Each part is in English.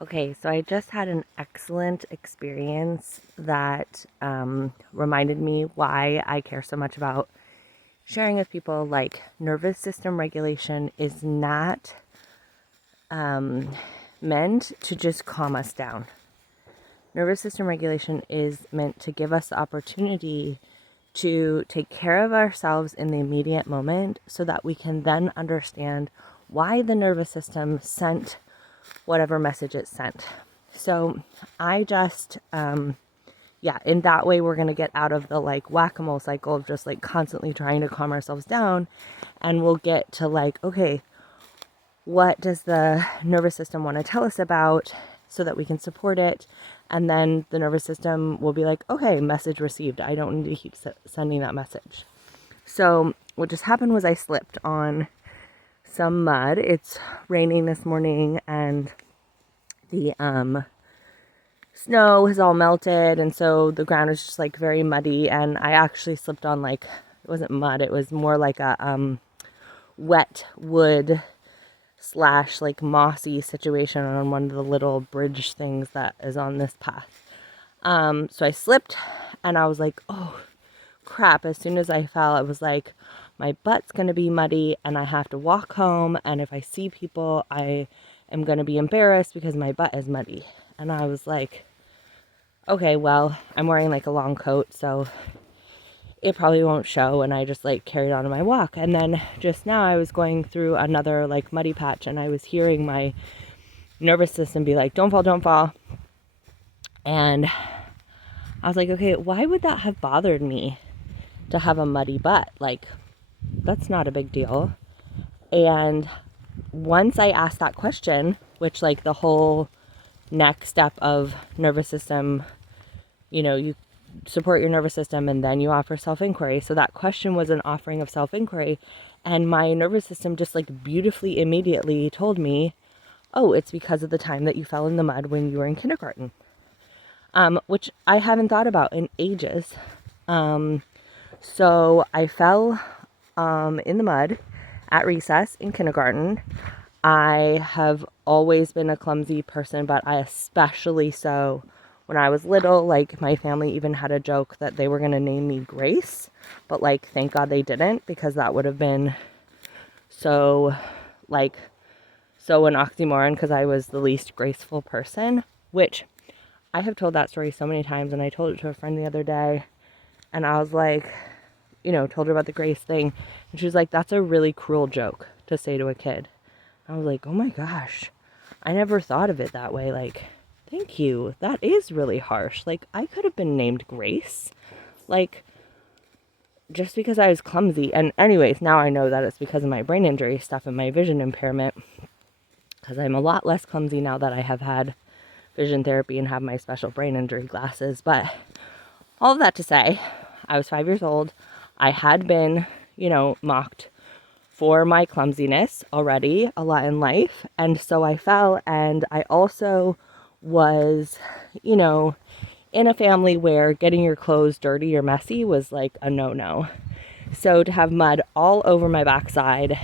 Okay, so I just had an excellent experience that reminded me why I care so much about sharing with people. Like, nervous system regulation is not meant to just calm us down. Nervous system regulation is meant to give us the opportunity to take care of ourselves in the immediate moment so that we can then understand why the nervous system sent whatever message it sent. So I just, in that way, we're going to get out of the like whack-a-mole cycle of just like constantly trying to calm ourselves down. And we'll get to like, okay, what does the nervous system want to tell us about so that we can support it? And then the nervous system will be like, okay, message received. I don't need to keep sending that message. So what just happened was I slipped on some mud. It's raining this morning and the snow has all melted, and so the ground is just like very muddy, and I actually slipped on like, it wasn't mud, it was more like a wet wood slash like mossy situation on one of the little bridge things that is on this path. So I slipped and I was like, oh crap. As soon as I fell, I was like, my butt's gonna be muddy and I have to walk home, and if I see people, I am gonna be embarrassed because my butt is muddy. And I was like, okay, well, I'm wearing like a long coat, so it probably won't show. And I just like carried on my walk. And then just now I was going through another like muddy patch and I was hearing my nervous system be like, don't fall, don't fall. And I was like, okay, why would that have bothered me to have a muddy butt? Like, that's not a big deal. And once I asked that question, which like the whole next step of nervous system, you support your nervous system and then you offer self-inquiry. So that question was an offering of self-inquiry. And my nervous system just like beautifully immediately told me, oh, it's because of the time that you fell in the mud when you were in kindergarten. Which I haven't thought about in ages. So I fell in the mud at recess in kindergarten. I have always been a clumsy person, but I especially so when I was little. Like, my family even had a joke that they were going to name me Grace, but like, thank God they didn't, because that would have been so an oxymoron, because I was the least graceful person, which I have told that story so many times. And I told it to a friend the other day and I was like, told her about the Grace thing. And she was like, that's a really cruel joke to say to a kid. I was like, oh my gosh, I never thought of it that way. Like, thank you. That is really harsh. Like, I could have been named Grace. Like, just because I was clumsy. And anyways, now I know that it's because of my brain injury stuff and my vision impairment. Because I'm a lot less clumsy now that I have had vision therapy and have my special brain injury glasses. But all of that to say, I was 5 years old. I had been, mocked for my clumsiness already a lot in life. And so I fell, and I also was, in a family where getting your clothes dirty or messy was like a no-no. So to have mud all over my backside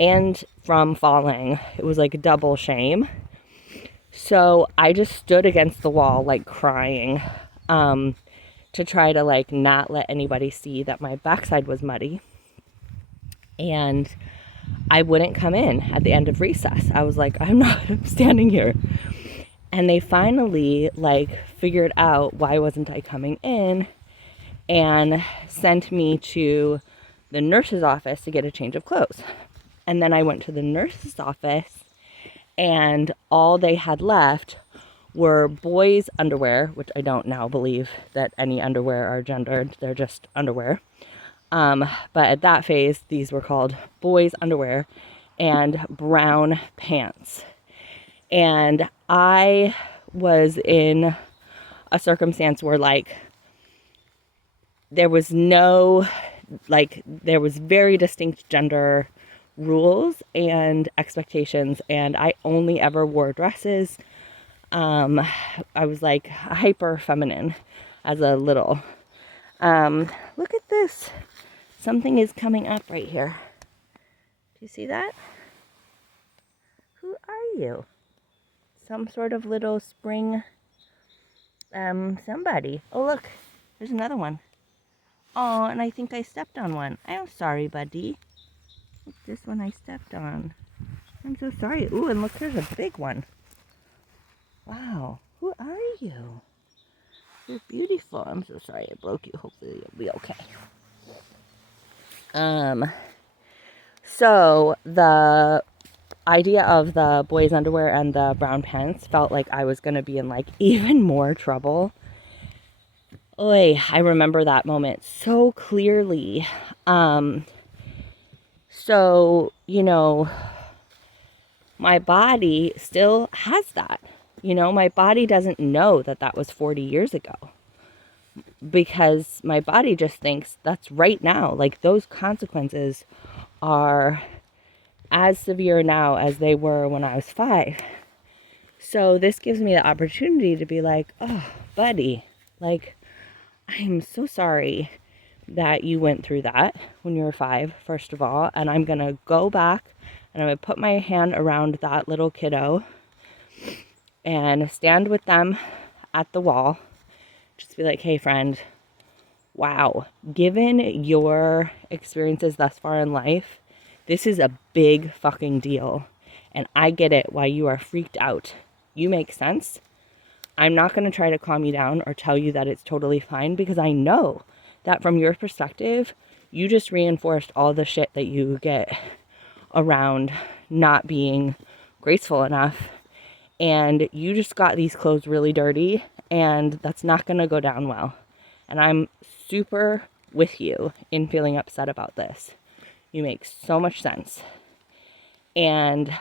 and from falling, it was like a double shame. So I just stood against the wall, like crying, to try to like not let anybody see that my backside was muddy. And I wouldn't come in at the end of recess. I was like, I'm standing here. And they finally like figured out why wasn't I coming in and sent me to the nurse's office to get a change of clothes. And then I went to the nurse's office, and all they had left were boys' underwear, which I don't now believe that any underwear are gendered. They're just underwear. But at that phase, these were called boys' underwear and brown pants. And I was in a circumstance where like there was very distinct gender rules and expectations, and I only ever wore dresses. I was like hyper feminine as a little. Look at this. Something is coming up right here. Do you see that? Who are you? some sort of little spring, somebody. Oh, look, there's another one. Oh, and I think I stepped on one. I'm sorry, buddy. Look, this one I stepped on. I'm so sorry. Ooh, and look, there's a big one. Wow, who are you? You're beautiful. I'm so sorry I broke you. Hopefully you'll be okay. So the idea of the boys' underwear and the brown pants felt like I was going to be in like even more trouble. Oy, I remember that moment so clearly. So, you know, my body still has that. You know, my body doesn't know that that was 40 years ago because my body just thinks that's right now. Like those consequences are as severe now as they were when I was 5. So this gives me the opportunity to be like, oh, buddy, like, I'm so sorry that you went through that when you were 5, first of all. And I'm going to go back and I'm going to put my hand around that little kiddo and stand with them at the wall. Just be like, hey, friend, wow, given your experiences thus far in life, this is a big fucking deal. And I get it why you are freaked out. You make sense. I'm not going to try to calm you down or tell you that it's totally fine because I know that from your perspective, you just reinforced all the shit that you get around not being graceful enough. And you just got these clothes really dirty and that's not going to go down well. And I'm super with you in feeling upset about this. You make so much sense. And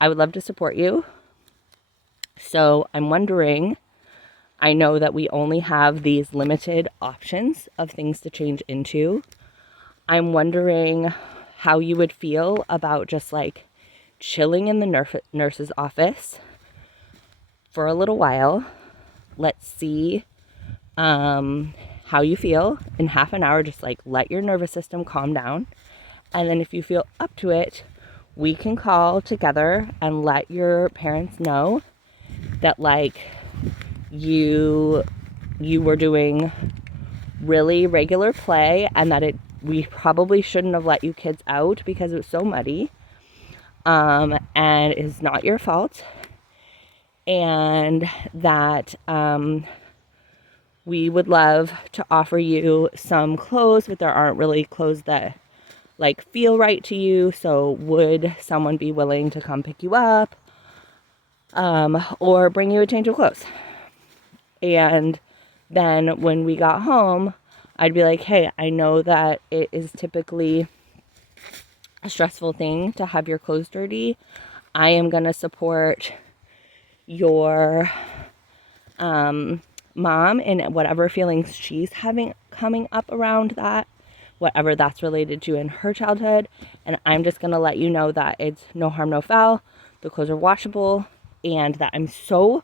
I would love to support you. So I'm wondering, I know that we only have these limited options of things to change into. I'm wondering how you would feel about just like chilling in the nurse's office for a little while. Let's see how you feel in half an hour. Just like let your nervous system calm down. And then if you feel up to it, we can call together and let your parents know that like you were doing really regular play and that we probably shouldn't have let you kids out because it was so muddy, and it's not your fault, and that we would love to offer you some clothes, but there aren't really clothes that like feel right to you. So would someone be willing to come pick you up, or bring you a change of clothes? And then when we got home, I'd be like, hey, I know that it is typically a stressful thing to have your clothes dirty. I am going to support your mom in whatever feelings she's having coming up around that, whatever that's related to in her childhood. And I'm just going to let you know that it's no harm, no foul. The clothes are washable, and that I'm so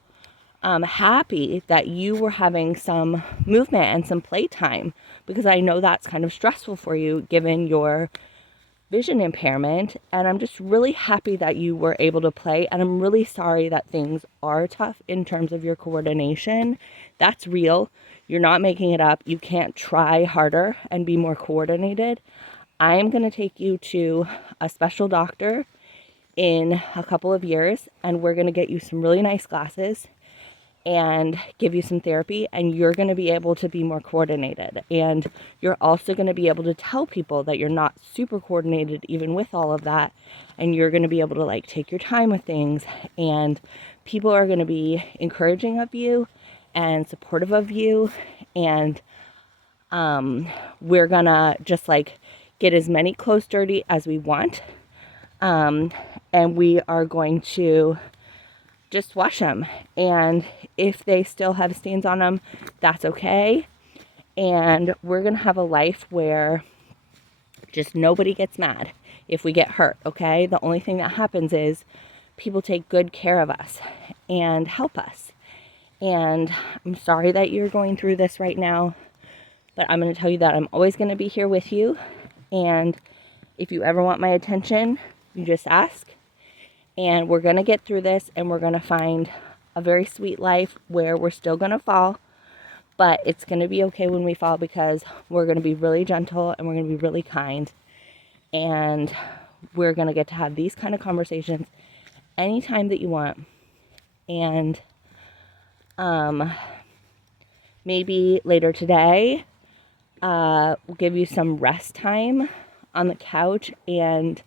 happy that you were having some movement and some playtime, because I know that's kind of stressful for you given your vision impairment. And I'm just really happy that you were able to play. And I'm really sorry that things are tough in terms of your coordination. That's real. You're not making it up. You can't try harder and be more coordinated. I am going to take you to a special doctor in a couple of years, and we're going to get you some really nice glasses and give you some therapy, and you're going to be able to be more coordinated. And you're also going to be able to tell people that you're not super coordinated even with all of that, and you're going to be able to like take your time with things, and people are going to be encouraging of you and supportive of you. And we're going to just like get as many clothes dirty as we want, and we are going to just wash them. And if they still have stains on them, that's okay. And we're going to have a life where just nobody gets mad if we get hurt, okay? The only thing that happens is people take good care of us and help us. And I'm sorry that you're going through this right now, but I'm going to tell you that I'm always going to be here with you. And if you ever want my attention, you just ask. And we're going to get through this, and we're going to find a very sweet life where we're still going to fall, but it's going to be okay when we fall, because we're going to be really gentle and we're going to be really kind. And we're going to get to have these kind of conversations anytime that you want. And maybe later today, we'll give you some rest time on the couch, and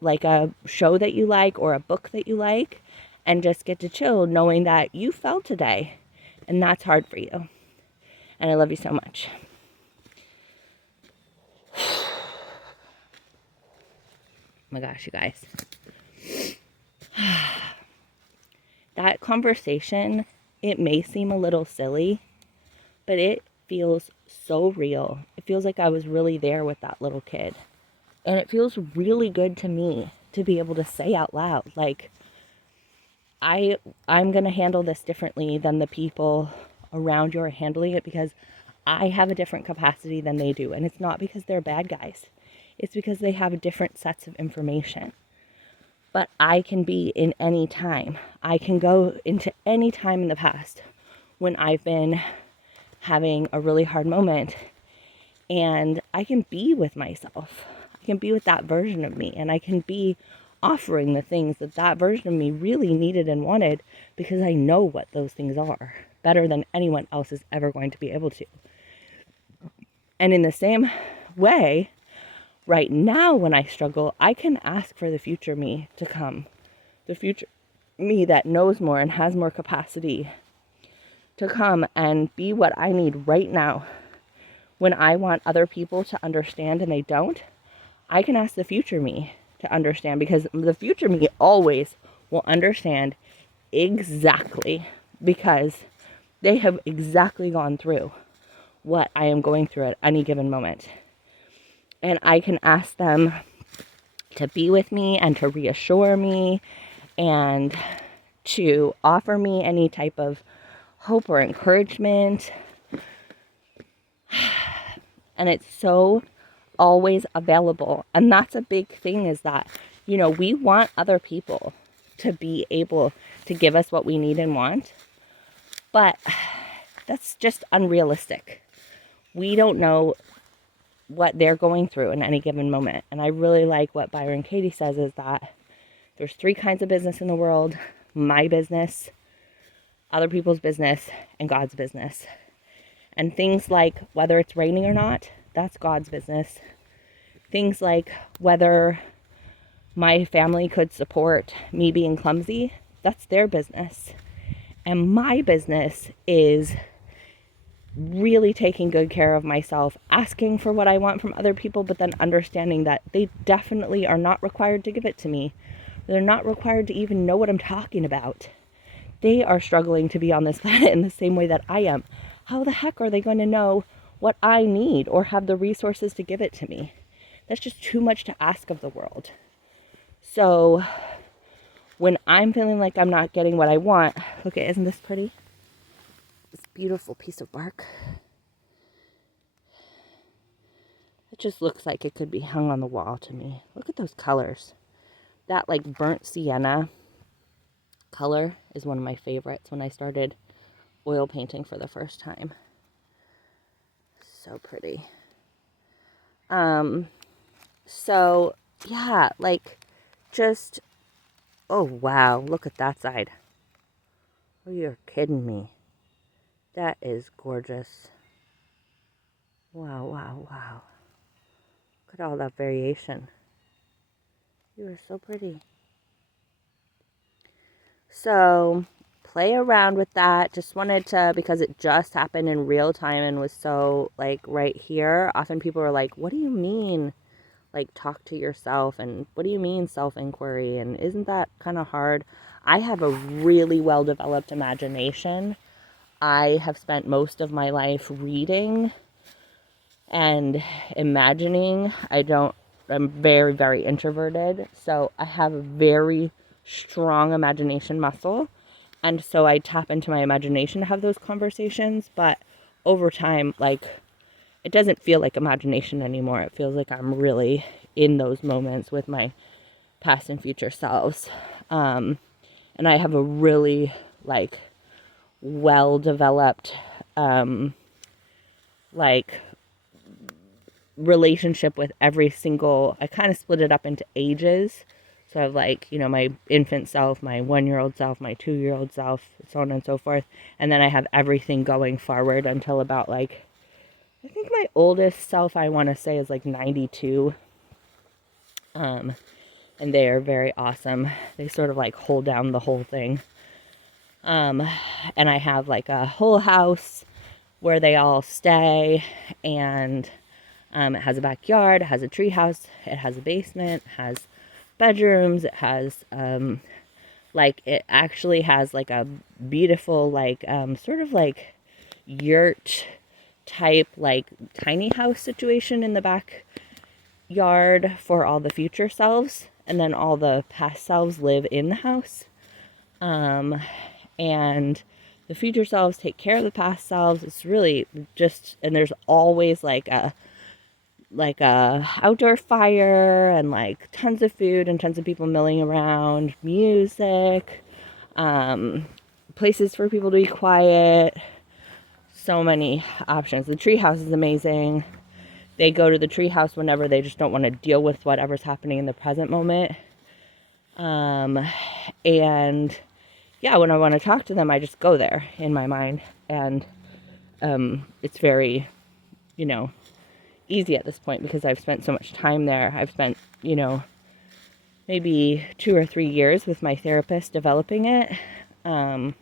like a show that you like or a book that you like, and just get to chill knowing that you fell today, and that's hard for you. And I love you so much. Oh my gosh, you guys. That conversation, it may seem a little silly, but it feels so real. It feels like I was really there with that little kid. And it feels really good to me to be able to say out loud, like, I'm going to handle this differently than the people around you are handling it, because I have a different capacity than they do. And it's not because they're bad guys. It's because they have different sets of information. But I can be in any time. I can go into any time in the past when I've been having a really hard moment, and I can be with myself. I can be with that version of me, and I can be offering the things that that version of me really needed and wanted, because I know what those things are better than anyone else is ever going to be able to. And in the same way, right now when I struggle, I can ask for the future me to come. The future me that knows more and has more capacity to come and be what I need right now. When I want other people to understand and they don't, I can ask the future me to understand, because the future me always will understand exactly, because they have exactly gone through what I am going through at any given moment. And I can ask them to be with me and to reassure me and to offer me any type of hope or encouragement. And it's so always available. And that's a big thing, is that, we want other people to be able to give us what we need and want, but that's just unrealistic. We don't know what they're going through in any given moment. And I really like what Byron Katie says, is that there's 3 kinds of business in the world: my business, other people's business, and God's business. And things like whether it's raining or not, that's God's business. Things like whether my family could support me being clumsy, that's their business. And my business is really taking good care of myself, asking for what I want from other people, but then understanding that they definitely are not required to give it to me. They're not required to even know what I'm talking about. They are struggling to be on this planet in the same way that I am. How the heck are they going to know what I need or have the resources to give it to me? That's just too much to ask of the world. So when I'm feeling like I'm not getting what I want, look at, isn't this pretty? This beautiful piece of bark. It just looks like it could be hung on the wall to me. Look at those colors. That like burnt sienna color is one of my favorites when I started oil painting for the first time. So pretty. So yeah, like just, oh wow, look at that side. Oh, you're kidding me. That is gorgeous. Wow, wow, wow. Look at all that variation. You are so pretty. So play around with that. Just wanted to, because it just happened in real time and was so like right here. Often people are like, what do you mean? Like, talk to yourself, and what do you mean self-inquiry, and isn't that kind of hard? I have a really well-developed imagination. I have spent most of my life reading and imagining. I'm very, very introverted, so I have a very strong imagination muscle, and so I tap into my imagination to have those conversations. But over time, like, it doesn't feel like imagination anymore. It feels like I'm really in those moments with my past and future selves. And I have a really like well-developed like relationship with every single, I kind of split it up into ages. So I have like, you know, my infant self, my 1-year-old self, my 2-year-old self, so on and so forth. And then I have everything going forward until about like, I think my oldest self, I want to say, is like 92. And they are very awesome. They sort of like hold down the whole thing. And I have like a whole house where they all stay, and it has a backyard, it has a tree house, it has a basement, it has bedrooms, it has like, it actually has like a beautiful like sort of like yurt type like tiny house situation in the backyard for all the future selves, and then all the past selves live in the house. And the future selves take care of the past selves. It's really just, and there's always like a outdoor fire and like tons of food and tons of people milling around, music, places for people to be quiet, so many options. The treehouse is amazing. They go to the treehouse whenever they just don't want to deal with whatever's happening in the present moment. And yeah, when I want to talk to them, I just go there in my mind. And it's very, you know, easy at this point because I've spent so much time there. I've spent, you know, maybe 2 or 3 years with my therapist developing it. So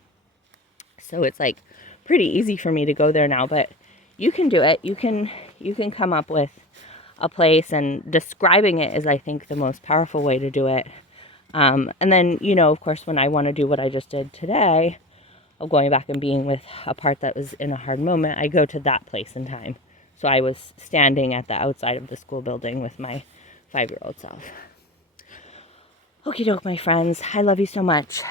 it's like pretty easy for me to go there now, but you can do it. You can come up with a place, and describing it is, I think, the most powerful way to do it. And then, you know, of course, when I want to do what I just did today, of going back and being with a part that was in a hard moment, I go to that place in time. So I was standing at the outside of the school building with my 5-year-old self. Okie doke, my friends. I love you so much.